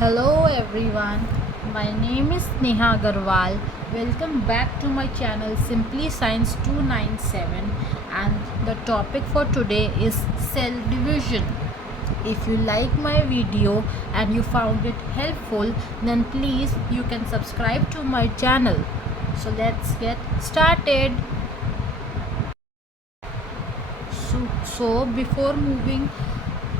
Hello everyone, my name is Neha Agarwal. Welcome back to my channel Simply Science 297, and the topic for today is cell division. If you like my video and you found it helpful, then please you can subscribe to my channel. So let's get started. So before moving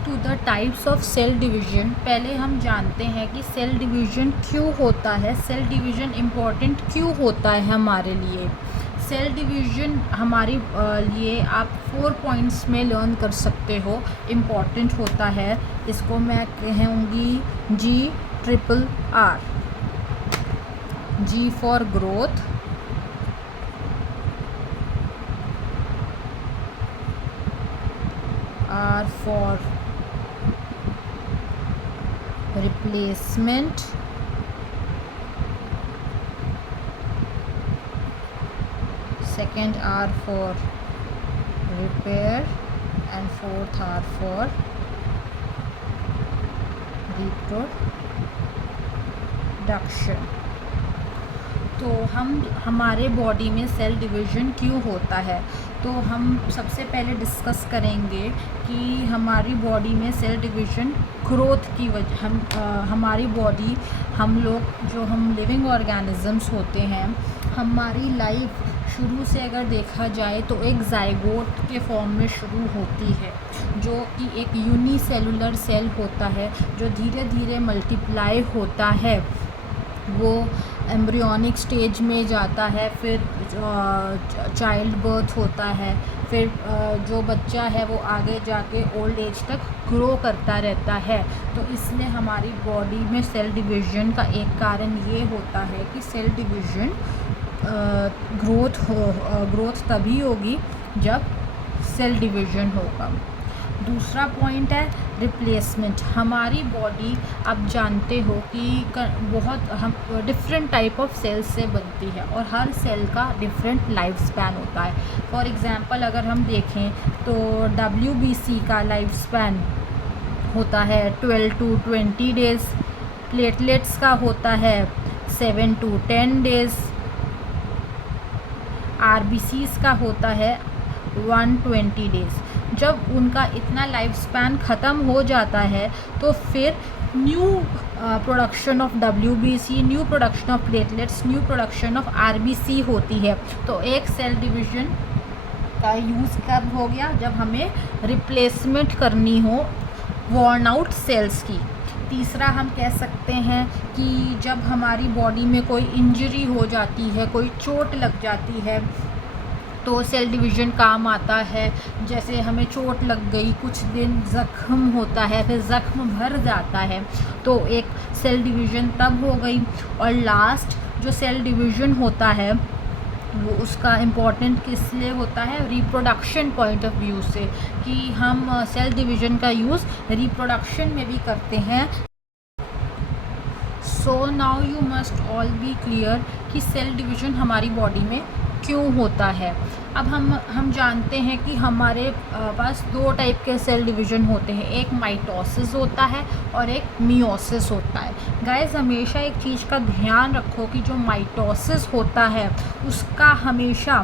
to the types of cell division, पहले हम जानते हैं कि cell division क्यों होता है, cell division important क्यों होता है हमारे लिए। सेल डिवीज़न हमारे लिए आप 4 पॉइंट्स में लर्न कर सकते हो, इम्पॉर्टेंट होता है। इसको मैं कहूँगी GRRR। G for growth, R for replacement, second R for repair, and fourth R for reproduction। तो हमारे बॉडी में सेल डिवीज़न क्यों होता है, तो हम सबसे पहले डिस्कस करेंगे कि हमारी बॉडी में सेल डिवीज़न ग्रोथ की वजह हमारी बॉडी, हम लिविंग ऑर्गेनिजम्स होते हैं। हमारी लाइफ शुरू से अगर देखा जाए तो एक जाइगोट के फॉर्म में शुरू होती है, जो कि एक यूनिसेलुलर सेल होता है जो धीरे धीरे मल्टीप्लाई होता है। वो एम्ब्रियोनिक स्टेज में जाता है, फिर चाइल्ड बर्थ होता है, फिर जो बच्चा है वो आगे जाके ओल्ड एज तक ग्रो करता रहता है। तो इसलिए हमारी बॉडी में सेल डिवीज़न का एक कारण ये होता है कि सेल डिवीज़न ग्रोथ तभी होगी जब सेल डिवीज़न होगा। दूसरा पॉइंट है रिप्लेसमेंट। हमारी बॉडी, आप जानते हो कि हम डिफरेंट टाइप ऑफ सेल्स से बनती है और हर सेल का डिफरेंट लाइफ स्पैन होता है। फॉर एग्ज़ाम्पल अगर हम देखें तो WBC का लाइफ स्पैन होता है 12 to 20 डेज़, प्लेटलेट्स का होता है 7 to 10 डेज़, RBCs का होता है 120 डेज़। जब उनका इतना लाइफ स्पैन ख़त्म हो जाता है तो फिर new production of WBC, new production of platelets, new production of RBC होती है। तो एक सेल डिवीज़न का यूज़ कब हो गया, जब हमें रिप्लेसमेंट करनी हो वॉर्न आउट सेल्स की। तीसरा हम कह सकते हैं कि जब हमारी बॉडी में कोई इंजरी हो जाती है, कोई चोट लग जाती है, तो सेल डिवीज़न काम आता है। जैसे हमें चोट लग गई, कुछ दिन ज़ख्म होता है, फिर ज़ख्म भर जाता है, तो एक सेल डिवीज़न तब हो गई। और लास्ट जो सेल डिवीज़न होता है वो उसका इम्पोर्टेंट किस लिए होता है, रिप्रोडक्शन पॉइंट ऑफ व्यू से, कि हम सेल डिवीज़न का यूज़ रिप्रोडक्शन में भी करते हैं। So now you must all B clear कि सेल डिवीज़न हमारी बॉडी में क्यों होता है। अब हम जानते हैं कि हमारे पास 2 टाइप के सेल डिवीज़न होते हैं, एक माइटोसिस होता है और एक मियोसिस होता है। गाइस, हमेशा एक चीज़ का ध्यान रखो कि जो माइटोसिस होता है उसका हमेशा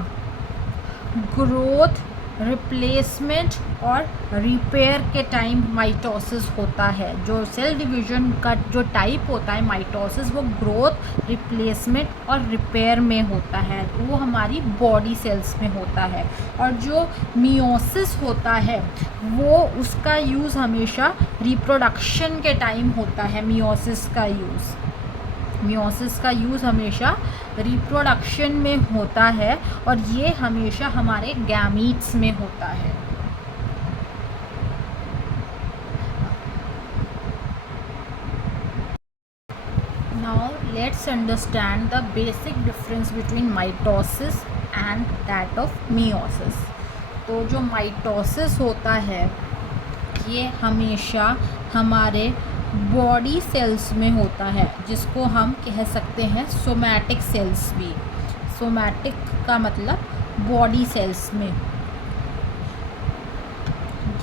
ग्रोथ, रिप्लेसमेंट और रिपेयर के टाइम माइटोसिस होता है। जो सेल डिवीज़न का जो टाइप होता है माइटोसिस, वो ग्रोथ, रिप्लेसमेंट और रिपेयर में होता है, वो हमारी बॉडी सेल्स में होता है। और जो मियोसिस होता है वो उसका यूज़ हमेशा रिप्रोडक्शन के टाइम होता है। मियोसिस का यूज़ हमेशा रिप्रोडक्शन में होता है और ये हमेशा हमारे गैमीट्स में होता है। Now let's understand the basic difference between mitosis and that of meiosis। तो जो माइटोसिस होता है ये हमेशा हमारे बॉडी सेल्स में होता है, जिसको हम कह सकते हैं सोमैटिक सेल्स भी। सोमैटिक का मतलब बॉडी सेल्स में।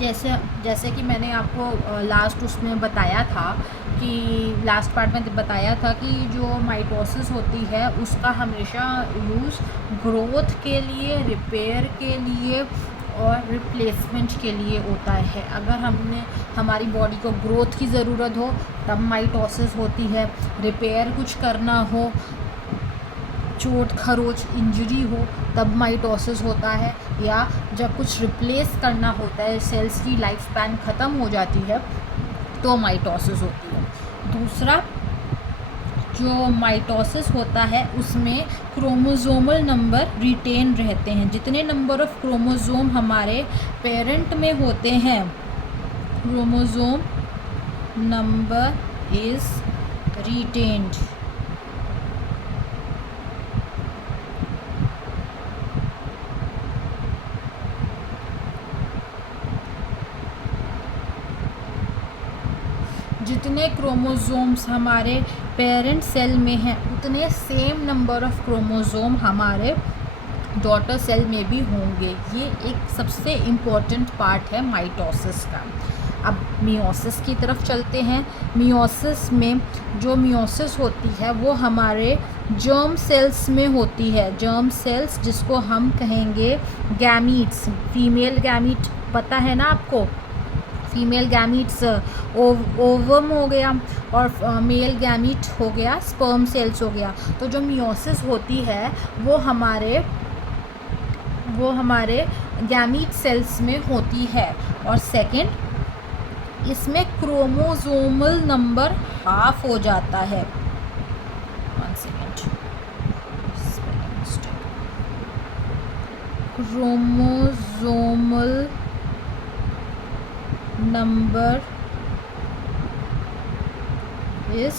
जैसे जैसे कि मैंने आपको लास्ट उसमें बताया था कि लास्ट पार्ट में बताया था कि जो माइटोसिस होती है उसका हमेशा यूज़ ग्रोथ के लिए, रिपेयर के लिए और रिप्लेसमेंट के लिए होता है। अगर हमारी बॉडी को ग्रोथ की ज़रूरत हो तब माइटोसिस होती है, रिपेयर कुछ करना हो, चोट खरोच इंजरी हो तब माइटोसिस होता है, या जब कुछ रिप्लेस करना होता है, सेल्स की लाइफ स्पैन ख़त्म हो जाती है तो माइटोसिस होती है। दूसरा जो माइटोसिस होता है उसमें क्रोमोसोमल नंबर रिटेन रहते हैं। जितने नंबर ऑफ क्रोमोसोम हमारे पेरेंट में होते हैं, क्रोमोसोम नंबर इज रिटेन्ड। जितने क्रोमोसोम्स हमारे पेरेंट सेल में हैं उतने सेम नंबर ऑफ क्रोमोसोम हमारे डॉटर सेल में भी होंगे। ये एक सबसे इम्पॉर्टेंट पार्ट है माइटोसिस का। अब मियोसिस की तरफ चलते हैं। मियोसिस में जो मियोसिस होती है वो हमारे जर्म सेल्स में होती है। जर्म सेल्स जिसको हम कहेंगे गैमीट्स। फीमेल गैमीट पता है ना आपको, फीमेल गैमीट्स ओवम हो गया और मेल गैमीट हो गया स्पर्म सेल्स हो गया। तो जो मियोसिस होती है वो हमारे गैमीट सेल्स में होती है। और सेकंड, इसमें क्रोमोसोमल नंबर हाफ हो जाता है। Chromosomal number is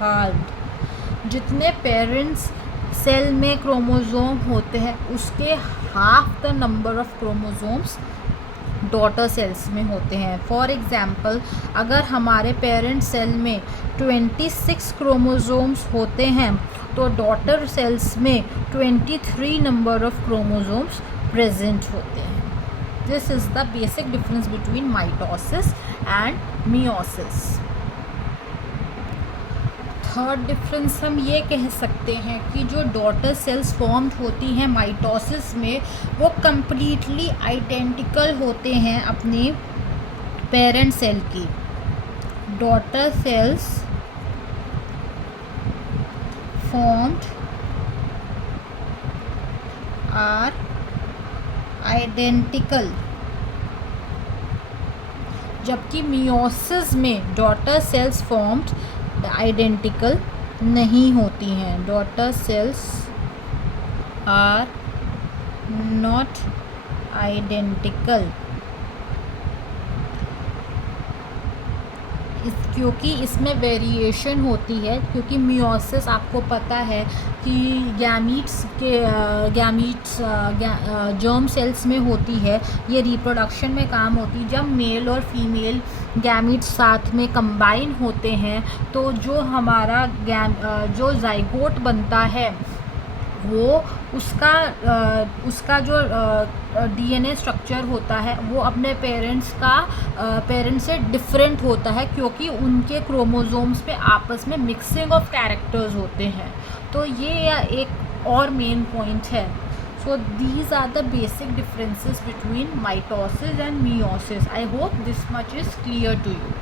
halved. जितने पेरेंट्स सेल में क्रोमोसोम होते हैं उसके half the number of chromosomes daughter cells में होते हैं। फॉर एग्जाम्पल, अगर हमारे पेरेंट सेल में 26 क्रोमोसोम्स होते हैं तो डॉटर सेल्स में 23 नंबर ऑफ क्रोमोसोम्स प्रेजेंट होते हैं। This is the basic difference between mitosis and meiosis. Third difference हम ये कह सकते हैं कि जो डॉटर सेल्स फॉर्म्ड होती हैं माइटोसिस में वो कम्प्लीटली आइडेंटिकल होते हैं अपने पेरेंट सेल की। Daughter cells formed are identical, जबकि मियोसिस में डॉटर सेल्स फॉर्म्ड आइडेंटिकल नहीं होती हैं। Daughter cells are not identical, क्योंकि इसमें वेरिएशन होती है। क्योंकि मियोसिस आपको पता है कि गैमीट्स जर्म सेल्स में होती है, ये रिप्रोडक्शन में काम होती है। जब मेल और फीमेल गैमीट्स साथ में कंबाइन होते हैं तो जो हमारा जो जाइगोट बनता है वो उसका जो डीएनए स्ट्रक्चर होता है वो अपने पेरेंट्स से डिफरेंट होता है, क्योंकि उनके क्रोमोसोम्स पे आपस में मिक्सिंग ऑफ कैरेक्टर्स होते हैं। तो ये एक और मेन पॉइंट है। So these are the basic differences between mitosis and meiosis. I hope this much is clear to you.